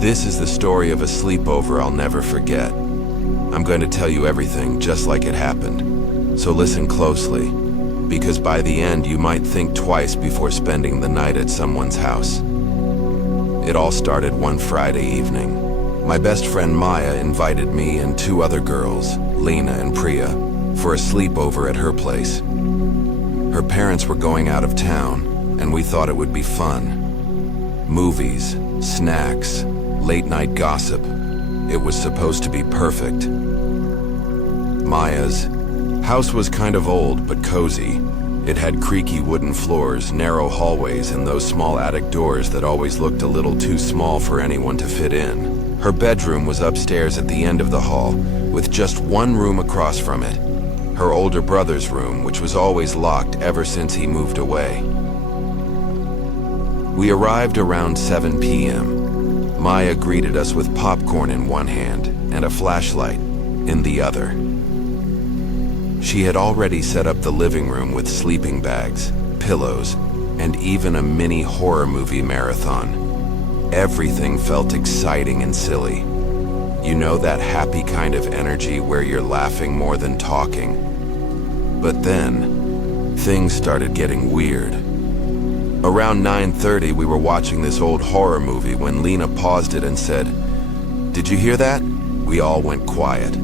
This is the story of a sleepover I'll never forget. I'm going to tell you everything just like it happened. So listen closely, because by the end you might think twice before spending the night at someone's house. It all started one Friday evening. My best friend Maya invited me and two other girls, Lena and Priya, for a sleepover at her place. Her parents were going out of town, and we thought it would be fun. Movies, snacks, late-night gossip. It was supposed to be perfect. Maya's house was kind of old but cozy. It had creaky wooden floors, narrow hallways, and those small attic doors that always looked a little too small for anyone to fit in. Her bedroom was upstairs at the end of the hall, with just one room across from it. Her older brother's room, which was always locked ever since he moved away. We arrived around 7 p.m. Maya greeted us with popcorn in one hand and a flashlight in the other. She had already set up the living room with sleeping bags, pillows, and even a mini horror movie marathon. Everything felt exciting and silly. You know that happy kind of energy where you're laughing more than talking. But then, things started getting weird. Around 9:30, we were watching this old horror movie when Lena paused it and said, "Did you hear that?" We all went quiet.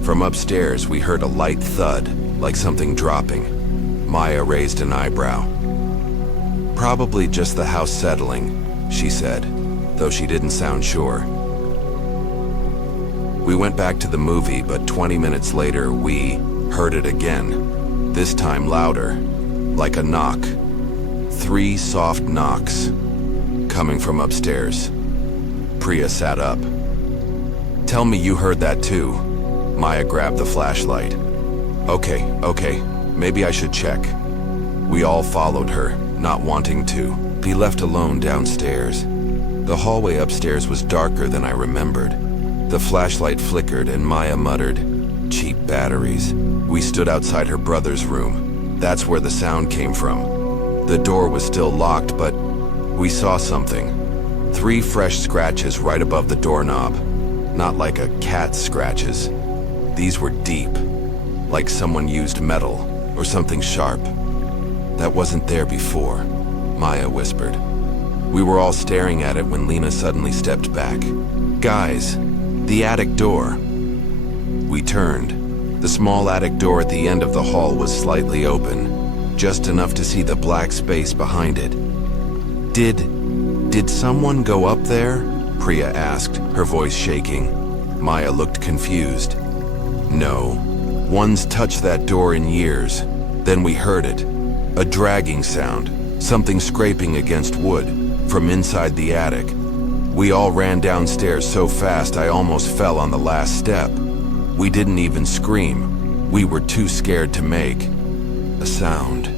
From upstairs, we heard a light thud, like something dropping. Maya raised an eyebrow. "Probably just the house settling," she said, though she didn't sound sure. We went back to the movie, but 20 minutes later, we heard it again, this time louder, like a knock. 3 soft knocks, coming from upstairs. Priya sat up. "Tell me you heard that too." Maya grabbed the flashlight. Okay, maybe I should check." We all followed her, not wanting to be left alone downstairs. The hallway upstairs was darker than I remembered. The flashlight flickered and Maya muttered, "Cheap batteries." We stood outside her brother's room. That's where the sound came from. The door was still locked, but we saw something. 3 fresh scratches right above the doorknob. Not like a cat's scratches. These were deep, like someone used metal or something sharp. "That wasn't there before," Maya whispered. We were all staring at it when Lena suddenly stepped back. "Guys, the attic door." We turned. The small attic door at the end of the hall was slightly open, just enough to see the black space behind it. Did someone go up there?" Priya asked, her voice shaking. Maya looked confused. "No, one's touched that door in years." Then we heard it, a dragging sound, something scraping against wood, from inside the attic. We all ran downstairs so fast I almost fell on the last step. We didn't even scream. We were too scared to make a sound.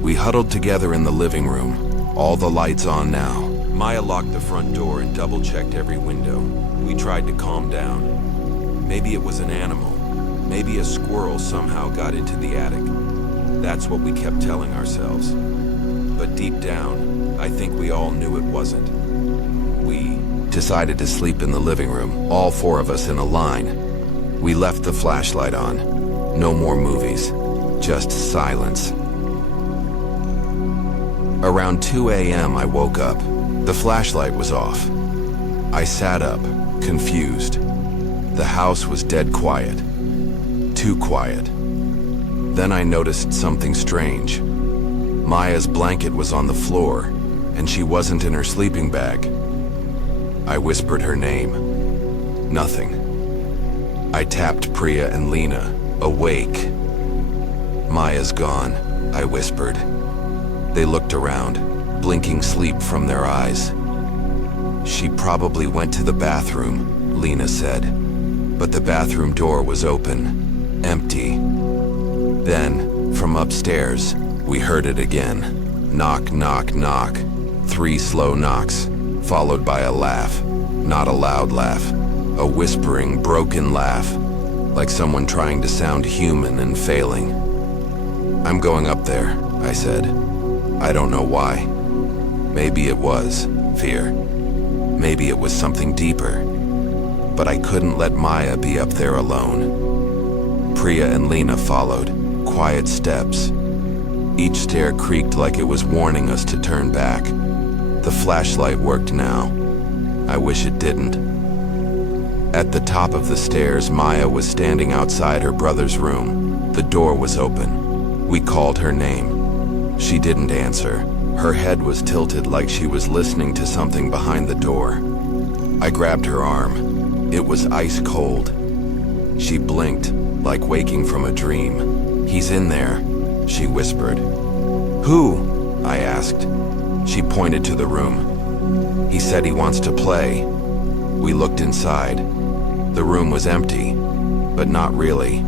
We huddled together in the living room, all the lights on now. Maya locked the front door and double-checked every window. We tried to calm down. Maybe it was an animal. Maybe a squirrel somehow got into the attic. That's what we kept telling ourselves. But deep down, I think we all knew it wasn't. We decided to sleep in the living room, all 4 of us in a line. We left the flashlight on. No more movies, just silence. Around 2 a.m. I woke up. The flashlight was off. I sat up, confused. The house was dead quiet. Too quiet. Then I noticed something strange. Maya's blanket was on the floor, and she wasn't in her sleeping bag. I whispered her name. Nothing. I tapped Priya and Lena, awake. "Maya's gone," I whispered. They looked around, blinking sleep from their eyes. "She probably went to the bathroom," Lena said. But the bathroom door was open, empty. Then, from upstairs, we heard it again. Knock, knock, knock. 3 slow knocks, followed by a laugh. Not a loud laugh, a whispering, broken laugh, like someone trying to sound human and failing. "I'm going up there," I said. I don't know why. Maybe it was fear. Maybe it was something deeper. But I couldn't let Maya be up there alone. Priya and Lena followed, quiet steps. Each stair creaked like it was warning us to turn back. The flashlight worked now. I wish it didn't. At the top of the stairs, Maya was standing outside her brother's room. The door was open. We called her name. She didn't answer. Her head was tilted like she was listening to something behind the door. I grabbed her arm. It was ice cold. She blinked, like waking from a dream. "He's in there," she whispered. "Who?" I asked. She pointed to the room. "He said he wants to play." We looked inside. The room was empty, but not really.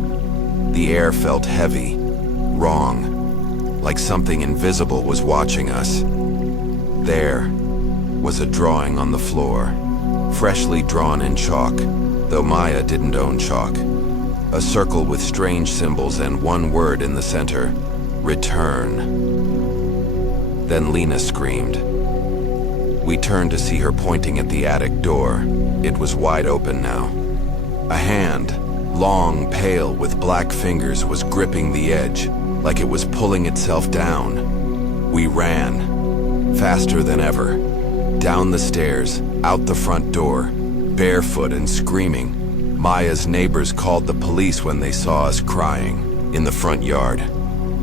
The air felt heavy, wrong, like something invisible was watching us. There was a drawing on the floor, freshly drawn in chalk, though Maya didn't own chalk. A circle with strange symbols and one word in the center: return. Then Lena screamed. We turned to see her pointing at the attic door. It was wide open now. A hand, long, pale, with black fingers, was gripping the edge, like it was pulling itself down. We ran, faster than ever, down the stairs, out the front door, barefoot and screaming. Maya's neighbors called the police when they saw us crying, in the front yard.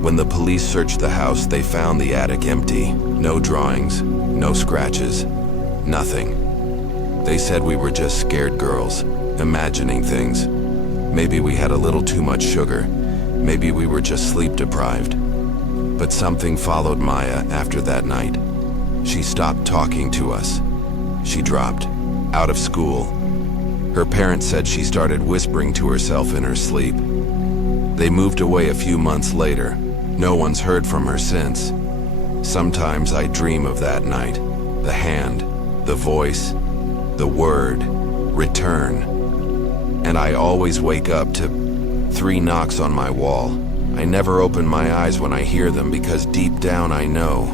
When the police searched the house, they found the attic empty. No drawings, no scratches, nothing. They said we were just scared girls, imagining things. Maybe we had a little too much sugar. Maybe we were just sleep deprived. But something followed Maya after that night. She stopped talking to us. She dropped out of school. Her parents said she started whispering to herself in her sleep. They moved away a few months later. No one's heard from her since. Sometimes I dream of that night. The hand, the voice, the word, return. And I always wake up to 3 knocks on my wall. I never open my eyes when I hear them because deep down I know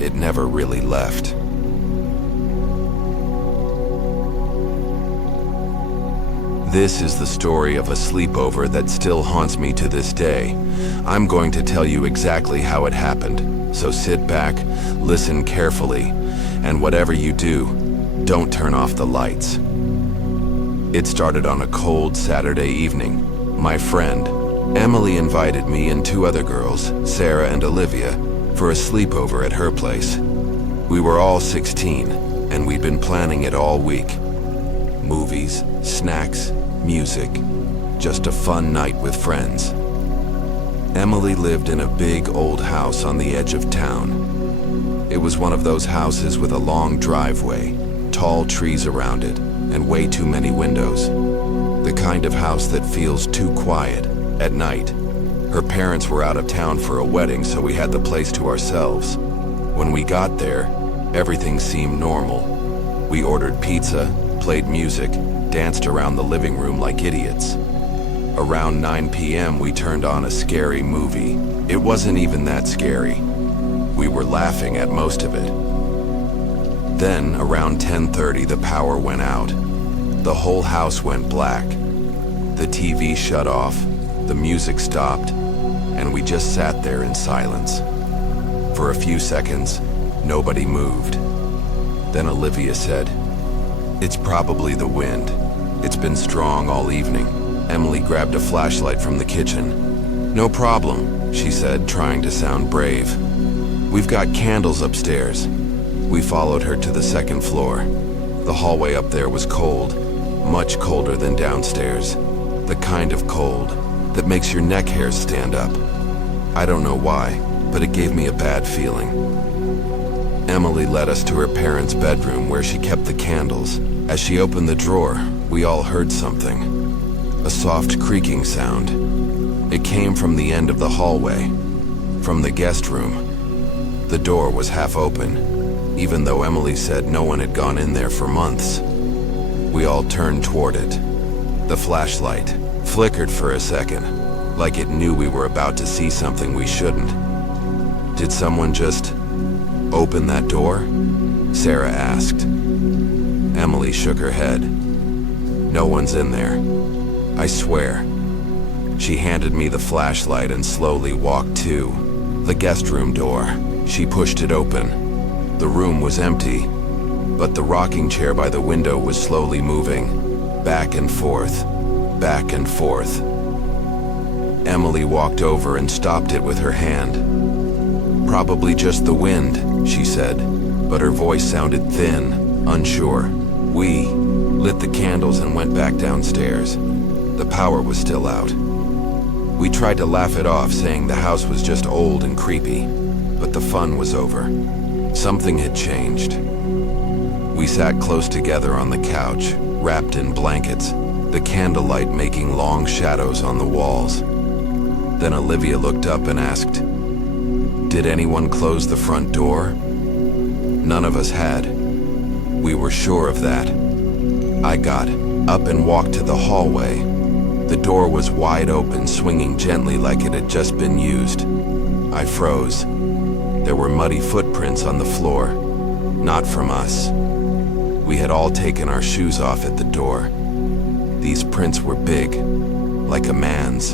it never really left. This is the story of a sleepover that still haunts me to this day. I'm going to tell you exactly how it happened, so sit back, listen carefully, and whatever you do, don't turn off the lights. It started on a cold Saturday evening. My friend, Emily, invited me and 2 other girls, Sarah and Olivia, for a sleepover at her place. We were all 16, and we'd been planning it all week. Movies, snacks, music, just a fun night with friends. Emily lived in a big old house on the edge of town. It was one of those houses with a long driveway, tall trees around it, and way too many windows. The kind of house that feels too quiet at night. Her parents were out of town for a wedding, so we had the place to ourselves. When we got there, everything seemed normal. We ordered pizza, played music, danced around the living room like idiots. Around 9 p.m. we turned on a scary movie. It wasn't even that scary. We were laughing at most of it. Then, around 10:30, the power went out. The whole house went black. The TV shut off, the music stopped, and we just sat there in silence. For a few seconds, nobody moved. Then Olivia said, "It's probably the wind. It's been strong all evening." Emily grabbed a flashlight from the kitchen. "No problem," she said, trying to sound brave. "We've got candles upstairs." We followed her to the second floor. The hallway up there was cold, much colder than downstairs. The kind of cold that makes your neck hairs stand up. I don't know why, but it gave me a bad feeling. Emily led us to her parents' bedroom where she kept the candles. As she opened the drawer, we all heard something. A soft creaking sound. It came from the end of the hallway, from the guest room. The door was half open, even though Emily said no one had gone in there for months. We all turned toward it. The flashlight flickered for a second, like it knew we were about to see something we shouldn't. Did someone just open that door? Sarah asked. Emily shook her head. No one's in there. I swear. She handed me the flashlight and slowly walked to the guest room door. She pushed it open. The room was empty, but the rocking chair by the window was slowly moving, back and forth, back and forth. Emily walked over and stopped it with her hand. Probably just the wind, she said, but her voice sounded thin, unsure. We lit the candles and went back downstairs. The power was still out. We tried to laugh it off, saying the house was just old and creepy, but the fun was over. Something had changed. We sat close together on the couch, wrapped in blankets, the candlelight making long shadows on the walls. Then Olivia looked up and asked, "Did anyone close the front door?" None of us had. We were sure of that. I got up and walked to the hallway. The door was wide open, swinging gently like it had just been used. I froze. There were muddy footprints on the floor. Not from us. We had all taken our shoes off at the door. These prints were big, like a man's.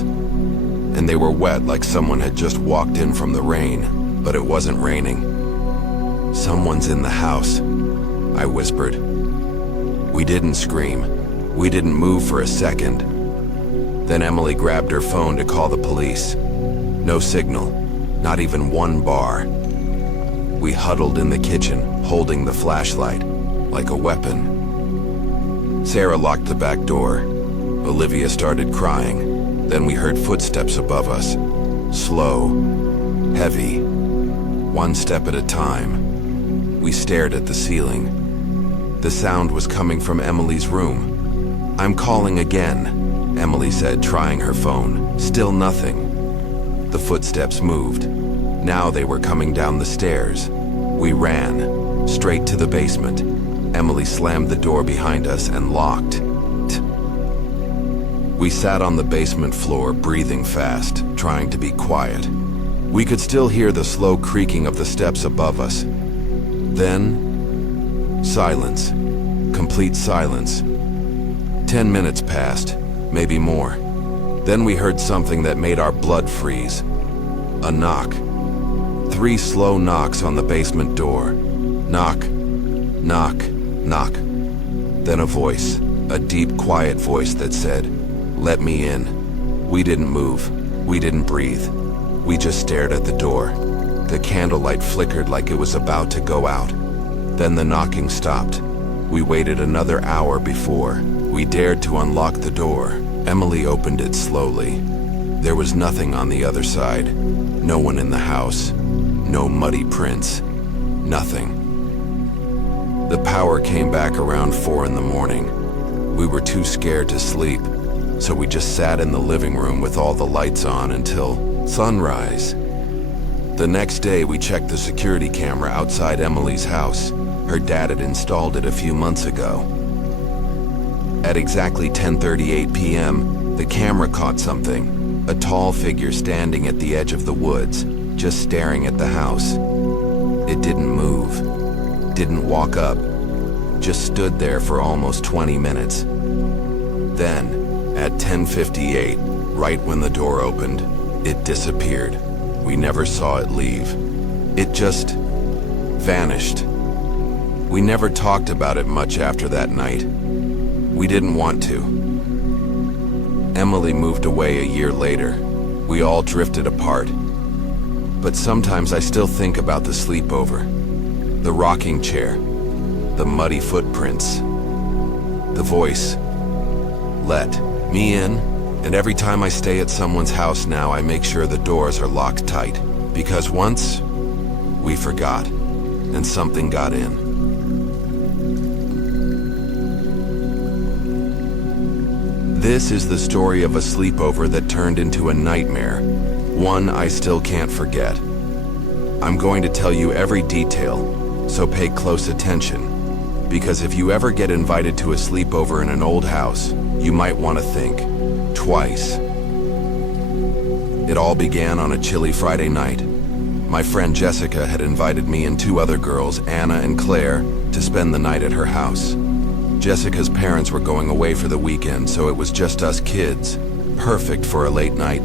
And they were wet like someone had just walked in from the rain, but it wasn't raining. "Someone's in the house," I whispered. We didn't scream. We didn't move for a second. Then Emily grabbed her phone to call the police. No signal, not even one bar. We huddled in the kitchen, holding the flashlight, like a weapon. Sarah locked the back door. Olivia started crying. Then we heard footsteps above us. Slow, heavy, one step at a time. We stared at the ceiling. The sound was coming from Emily's room. "I'm calling again," Emily said, trying her phone. Still nothing. The footsteps moved. Now they were coming down the stairs. We ran, straight to the basement. Emily slammed the door behind us and locked. We sat on the basement floor, breathing fast, trying to be quiet. We could still hear the slow creaking of the steps above us. Then, silence. Complete silence. 10 minutes passed, maybe more. Then we heard something that made our blood freeze. A knock. 3 slow knocks on the basement door. Knock, knock, knock. Then a voice, a deep, quiet voice that said, "Let me in." We didn't move. We didn't breathe. We just stared at the door. The candlelight flickered like it was about to go out. Then the knocking stopped. We waited another hour before we dared to unlock the door. Emily opened it slowly. There was nothing on the other side. No one in the house. No muddy prints. Nothing. The power came back around 4 in the morning. We were too scared to sleep, so we just sat in the living room with all the lights on until sunrise. The next day, we checked the security camera outside Emily's house. Her dad had installed it a few months ago. At exactly 10:38 p.m., the camera caught something. A tall figure standing at the edge of the woods, just staring at the house. It didn't move, didn't walk up, just stood there for almost 20 minutes. Then, at 10:58, right when the door opened, it disappeared. We never saw it leave. It just vanished. We never talked about it much after that night. We didn't want to. Emily moved away a year later. We all drifted apart. But sometimes I still think about the sleepover. The rocking chair. The muddy footprints. The voice. "Let me in." And every time I stay at someone's house now, I make sure the doors are locked tight. Because once, we forgot, and something got in. This is the story of a sleepover that turned into a nightmare, one I still can't forget. I'm going to tell you every detail, so pay close attention, because if you ever get invited to a sleepover in an old house, you might want to think twice. It all began on a chilly Friday night. My friend Jessica had invited me and 2 other girls, Anna and Claire, to spend the night at her house. Jessica's parents were going away for the weekend, so it was just us kids. Perfect for a late night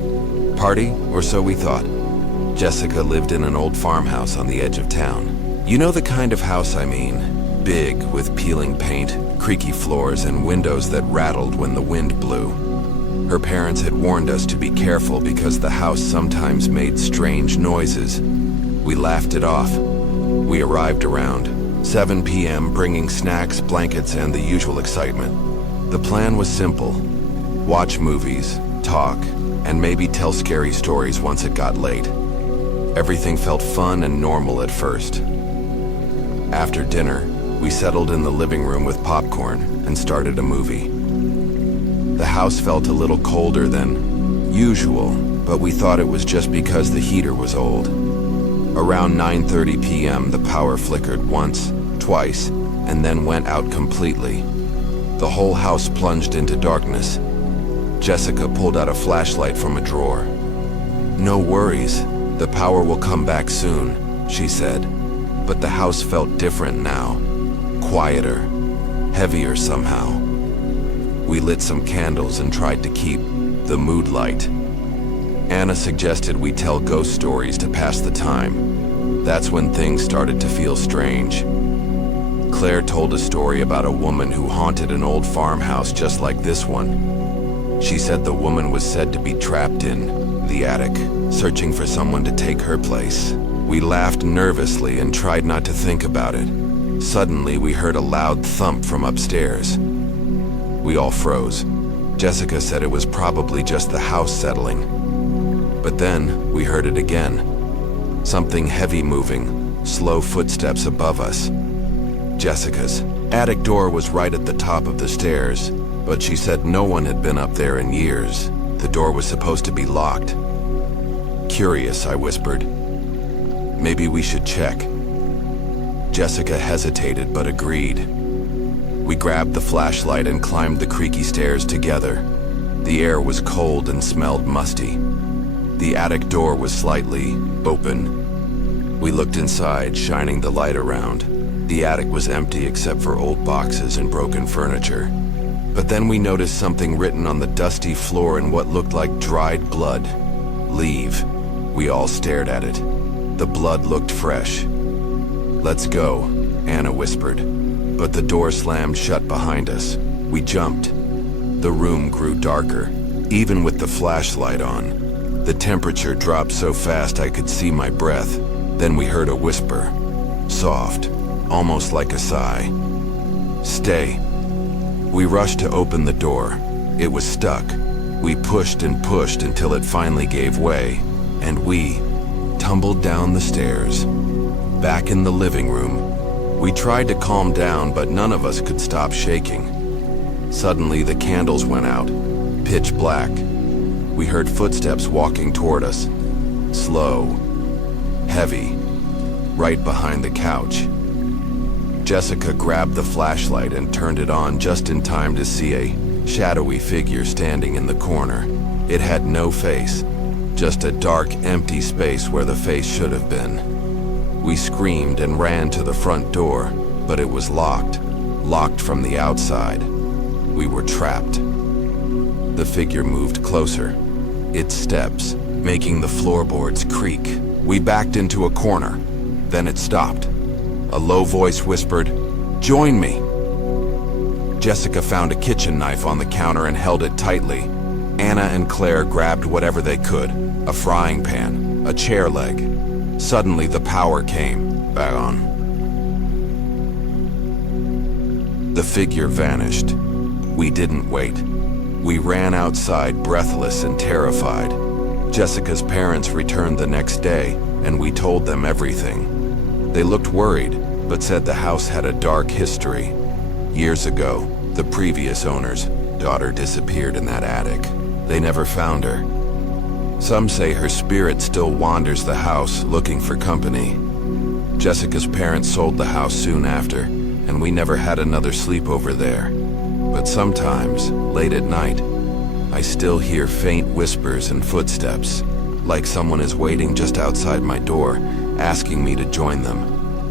party, or so we thought. Jessica lived in an old farmhouse on the edge of town. You know the kind of house I mean. Big, with peeling paint, creaky floors, and windows that rattled when the wind blew. Her parents had warned us to be careful because the house sometimes made strange noises. We laughed it off. We arrived around 7 p.m. bringing snacks, blankets, and the usual excitement. The plan was simple. Watch movies, talk, and maybe tell scary stories once it got late. Everything felt fun and normal at first. After dinner, we settled in the living room with popcorn and started a movie. The house felt a little colder than usual, but we thought it was just because the heater was old. Around 9:30 p.m., the power flickered once, twice, and then went out completely. The whole house plunged into darkness. Jessica pulled out a flashlight from a drawer. "No worries, the power will come back soon," she said. But the house felt different now. Quieter, heavier somehow. We lit some candles and tried to keep the mood light. Anna suggested we tell ghost stories to pass the time. That's when things started to feel strange. Claire told a story about a woman who haunted an old farmhouse just like this one. She said the woman was said to be trapped in the attic, searching for someone to take her place. We laughed nervously and tried not to think about it. Suddenly, we heard a loud thump from upstairs. We all froze. Jessica said it was probably just the house settling. But then, we heard it again. Something heavy moving, slow footsteps above us. Jessica's attic door was right at the top of the stairs, but she said no one had been up there in years. The door was supposed to be locked. "Curious," I whispered. "Maybe we should check." Jessica hesitated but agreed. We grabbed the flashlight and climbed the creaky stairs together. The air was cold and smelled musty. The attic door was slightly open. We looked inside, shining the light around. The attic was empty except for old boxes and broken furniture. But then we noticed something written on the dusty floor in what looked like dried blood. "Leave." We all stared at it. The blood looked fresh. "Let's go," Anna whispered. But the door slammed shut behind us. We jumped. The room grew darker, even with the flashlight on. The temperature dropped so fast I could see my breath. Then we heard a whisper. Soft, almost like a sigh. "Stay." We rushed to open the door. It was stuck. We pushed and pushed until it finally gave way, and we tumbled down the stairs. Back in the living room, we tried to calm down, but none of us could stop shaking. Suddenly, the candles went out, pitch black. We heard footsteps walking toward us, slow, heavy, right behind the couch. Jessica grabbed the flashlight and turned it on just in time to see a shadowy figure standing in the corner. It had no face, just a dark, empty space where the face should have been. We screamed and ran to the front door, but it was locked from the outside. We were trapped. The figure moved closer, its steps making the floorboards creak. We backed into a corner, then it stopped. A low voice whispered, "Join me." Jessica found a kitchen knife on the counter and held it tightly. Anna and Claire grabbed whatever they could, a frying pan, a chair leg. Suddenly the power came back on. The figure vanished. We didn't wait. We ran outside, breathless and terrified. Jessica's parents returned the next day, and we told them everything. They looked worried, but said the house had a dark history. Years ago, the previous owner's daughter disappeared in that attic. They never found her. Some say her spirit still wanders the house looking for company. Jessica's parents sold the house soon after, and we never had another sleepover there. But sometimes, late at night, I still hear faint whispers and footsteps, like someone is waiting just outside my door, asking me to join them.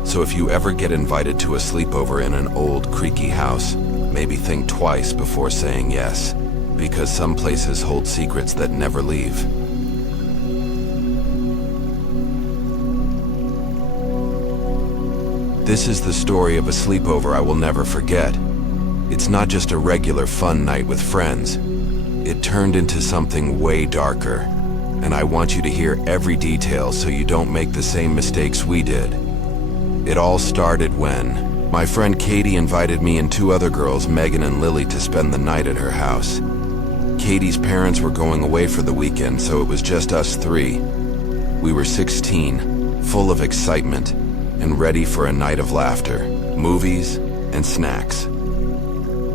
So if you ever get invited to a sleepover in an old, creaky house, maybe think twice before saying yes, because some places hold secrets that never leave. This is the story of a sleepover I will never forget. It's not just a regular fun night with friends. It turned into something way darker, and I want you to hear every detail so you don't make the same mistakes we did. It all started when my friend Katie invited me and two other girls, Megan and Lily, to spend the night at her house. Katie's parents were going away for the weekend, so it was just us three. We were 16, full of excitement, and ready for a night of laughter, movies, and snacks.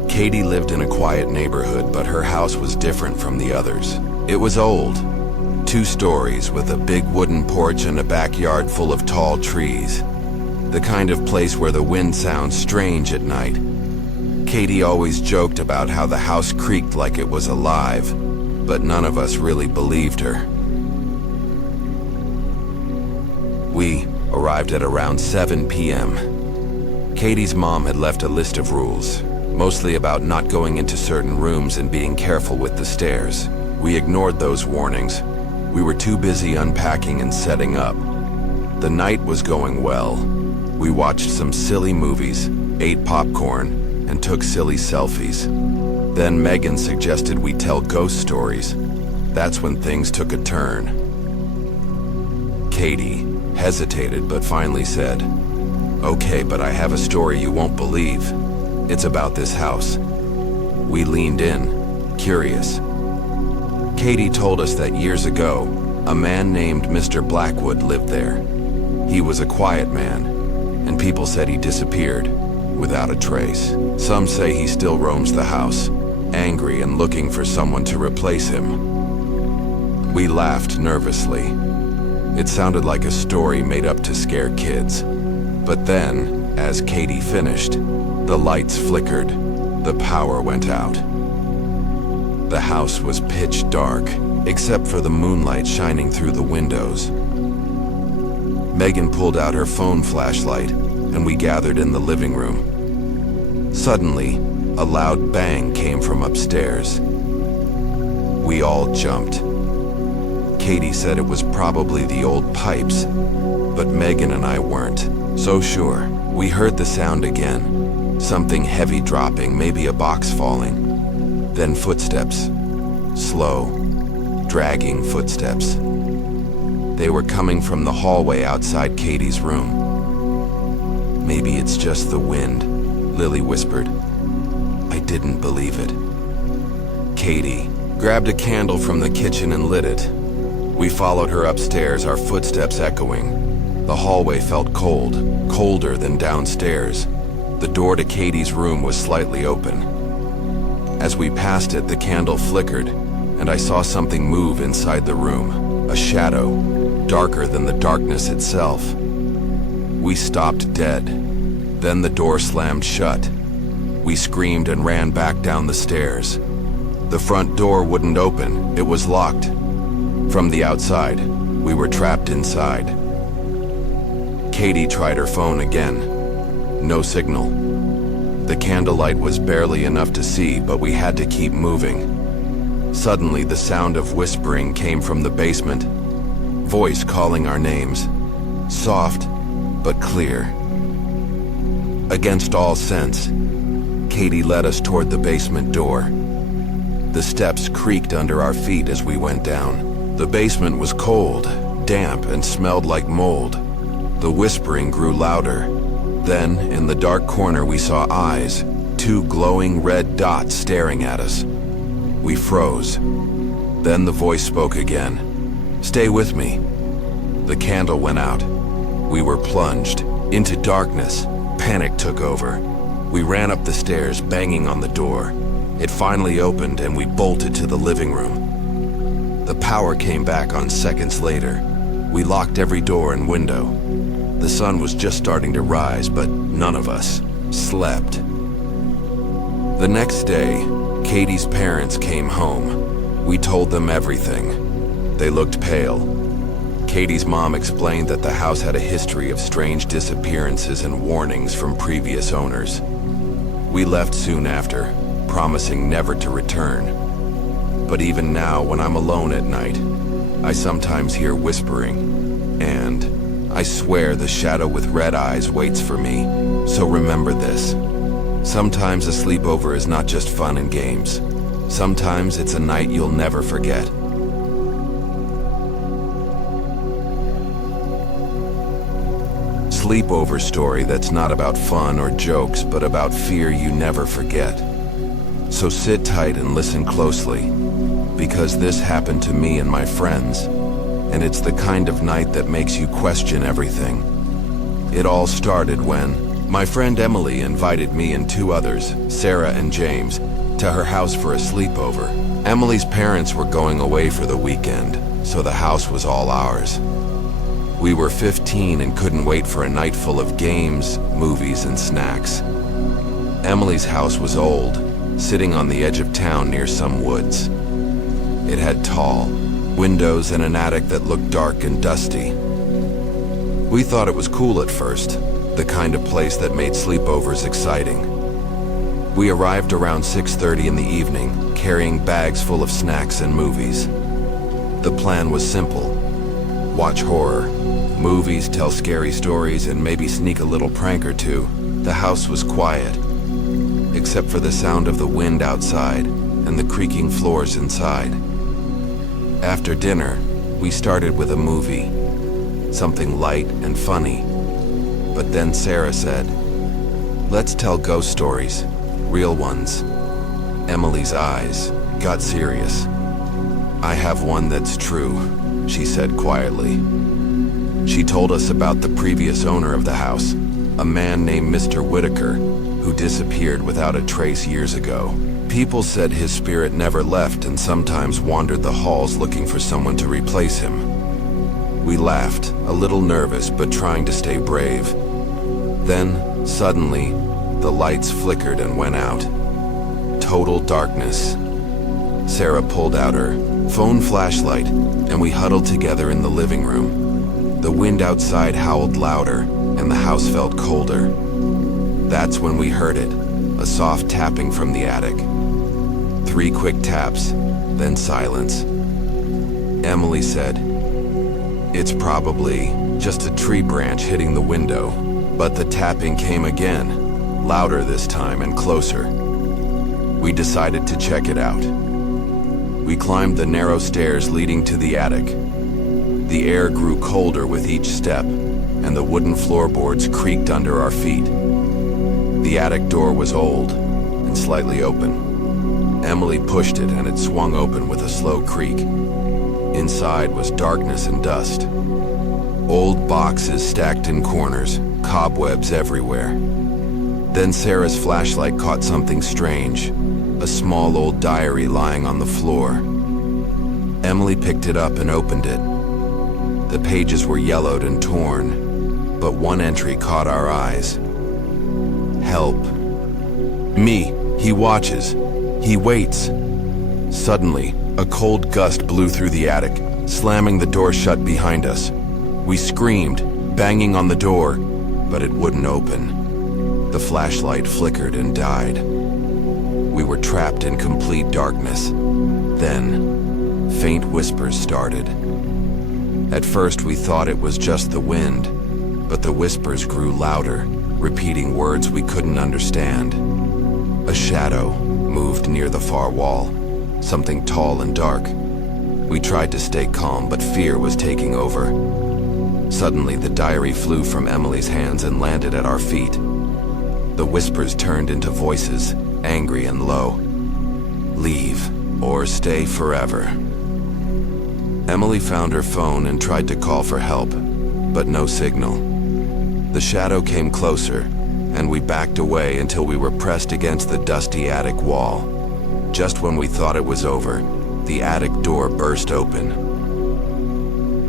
Katie lived in a quiet neighborhood, but her house was different from the others. It was old, 2 stories with a big wooden porch and a backyard full of tall trees. The kind of place where the wind sounds strange at night. Katie always joked about how the house creaked like it was alive, but none of us really believed her. We arrived at around 7 p.m. Katie's mom had left a list of rules, mostly about not going into certain rooms and being careful with the stairs. We ignored those warnings. We were too busy unpacking and setting up. The night was going well. We watched some silly movies, ate popcorn, and took silly selfies. Then Megan suggested we tell ghost stories. That's when things took a turn. Katie hesitated but finally said, "Okay, but I have a story you won't believe. It's about this house." We leaned in, curious. Katie told us that years ago, a man named Mr. Blackwood lived there. He was a quiet man, and people said he disappeared without a trace. Some say he still roams the house, angry and looking for someone to replace him. We laughed nervously. It sounded like a story made up to scare kids. But then, as Katie finished, the lights flickered, the power went out. The house was pitch dark, except for the moonlight shining through the windows. Megan pulled out her phone flashlight, and we gathered in the living room. Suddenly, a loud bang came from upstairs. We all jumped. Katie said it was probably the old pipes, but Megan and I weren't so sure. We heard the sound again, something heavy dropping, maybe a box falling. Then footsteps, slow, dragging footsteps. They were coming from the hallway outside Katie's room. "Maybe it's just the wind," Lily whispered. I didn't believe it. Katie grabbed a candle from the kitchen and lit it. We followed her upstairs, our footsteps echoing. The hallway felt cold, colder than downstairs. The door to Katie's room was slightly open. As we passed it, the candle flickered, and I saw something move inside the room. A shadow, darker than the darkness itself. We stopped dead. Then the door slammed shut. We screamed and ran back down the stairs. The front door wouldn't open. It was locked. From the outside, we were trapped inside. Katie tried her phone again. No signal. The candlelight was barely enough to see, but we had to keep moving. Suddenly, the sound of whispering came from the basement. Voice calling our names. Soft, but clear. Against all sense, Katie led us toward the basement door. The steps creaked under our feet as we went down. The basement was cold, damp, and smelled like mold. The whispering grew louder. Then, in the dark corner, we saw eyes, 2 glowing red dots staring at us. We froze. Then the voice spoke again. "Stay with me." The candle went out. We were plunged into darkness. Panic took over. We ran up the stairs, banging on the door. It finally opened, and we bolted to the living room. The power came back on seconds later. We locked every door and window. The sun was just starting to rise, but none of us slept. The next day, Katie's parents came home. We told them everything. They looked pale. Katie's mom explained that the house had a history of strange disappearances and warnings from previous owners. We left soon after, promising never to return. But even now, when I'm alone at night, I sometimes hear whispering, and I swear the shadow with red eyes waits for me. So remember this. Sometimes a sleepover is not just fun and games. Sometimes it's a night you'll never forget. Sleepover story that's not about fun or jokes, but about fear you never forget. So sit tight and listen closely, because this happened to me and my friends, and it's the kind of night that makes you question everything. It all started when my friend Emily invited me and two others, Sarah and James, to her house for a sleepover. Emily's parents were going away for the weekend, so the house was all ours. We were 15 and couldn't wait for a night full of games, movies, and snacks. Emily's house was old, sitting on the edge of town near some woods. It had tall windows and an attic that looked dark and dusty. We thought it was cool at first, the kind of place that made sleepovers exciting. We arrived around 6:30 in the evening, carrying bags full of snacks and movies. The plan was simple. Watch horror, movies, tell scary stories, and maybe sneak a little prank or two. The house was quiet, except for the sound of the wind outside and the creaking floors inside. After dinner, we started with a movie, something light and funny. But then Sarah said, "Let's tell ghost stories, real ones." Emily's eyes got serious. "I have one that's true," she said quietly. She told us about the previous owner of the house, a man named Mr. Whitaker, who disappeared without a trace years ago. People said his spirit never left and sometimes wandered the halls looking for someone to replace him. We laughed, a little nervous but trying to stay brave. Then, suddenly, the lights flickered and went out. Total darkness. Sarah pulled out her phone flashlight, and we huddled together in the living room. The wind outside howled louder, and the house felt colder. That's when we heard it, a soft tapping from the attic. 3 quick taps, then silence. Emily said, "It's probably just a tree branch hitting the window." But the tapping came again, louder this time and closer. We decided to check it out. We climbed the narrow stairs leading to the attic. The air grew colder with each step, and the wooden floorboards creaked under our feet. The attic door was old and slightly open. Emily pushed it and it swung open with a slow creak. Inside was darkness and dust. Old boxes stacked in corners, cobwebs everywhere. Then Sarah's flashlight caught something strange, a small old diary lying on the floor. Emily picked it up and opened it. The pages were yellowed and torn, but one entry caught our eyes. "Help. Me. He watches. He waits." Suddenly, a cold gust blew through the attic, slamming the door shut behind us. We screamed, banging on the door, but it wouldn't open. The flashlight flickered and died. We were trapped in complete darkness. Then, faint whispers started. At first we thought it was just the wind, but the whispers grew louder, repeating words we couldn't understand. A shadow moved near the far wall, something tall and dark. We tried to stay calm, but fear was taking over. Suddenly, the diary flew from Emily's hands and landed at our feet. The whispers turned into voices, angry and low. "Leave, or stay forever." Emily found her phone and tried to call for help, but no signal. The shadow came closer, and we backed away until we were pressed against the dusty attic wall. Just when we thought it was over, the attic door burst open.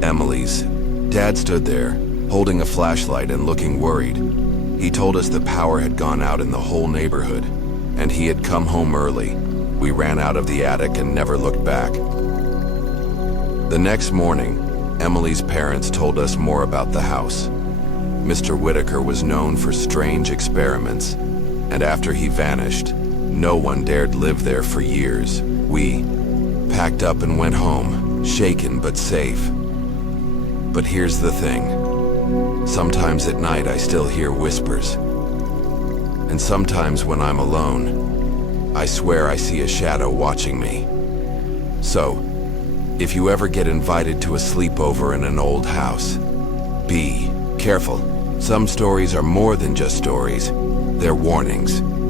Emily's dad stood there, holding a flashlight and looking worried. He told us the power had gone out in the whole neighborhood, and he had come home early. We ran out of the attic and never looked back. The next morning, Emily's parents told us more about the house. Mr. Whitaker was known for strange experiments, and after he vanished, no one dared live there for years. We packed up and went home, shaken but safe. But here's the thing. Sometimes at night I still hear whispers. And sometimes when I'm alone, I swear I see a shadow watching me. So, if you ever get invited to a sleepover in an old house, be careful. Some stories are more than just stories. They're warnings.